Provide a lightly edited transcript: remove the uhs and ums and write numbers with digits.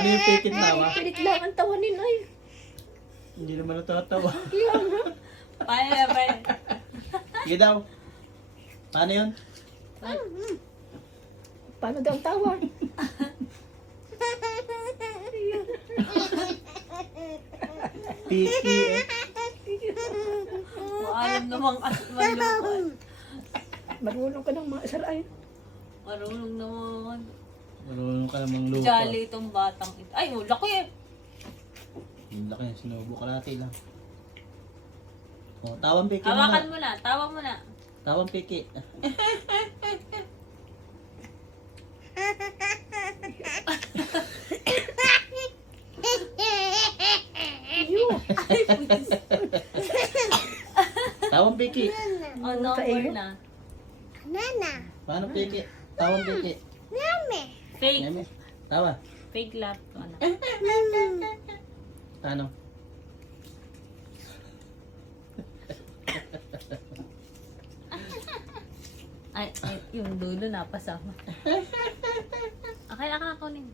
Paano yung pikit tawa? Pilit lang ang tawanin ay. Hindi naman natatawa. Kaya nga. Paano na ba? Sige daw. Paano yun? Paano daw ang tawa? Piki eh. Maalam namang malungkot. Marunong ka ng mga saray. Marunong naman. Marunong ka namang lupa. Jolly itong batang ito. Ay, oh, laki eh. Yung laki niya, sinubo ka natin lang. O, tawang piki mo Hawakan na. mo na, tawa mo na. Tawang piki. Ay, putis. Tawang piki. Oh, number na. Paano piki? Tawang piki. Fake. Neme. Tawa. Fake laugh. Ano? Paano? Ay, yung dulo napasama. Okay, kunin.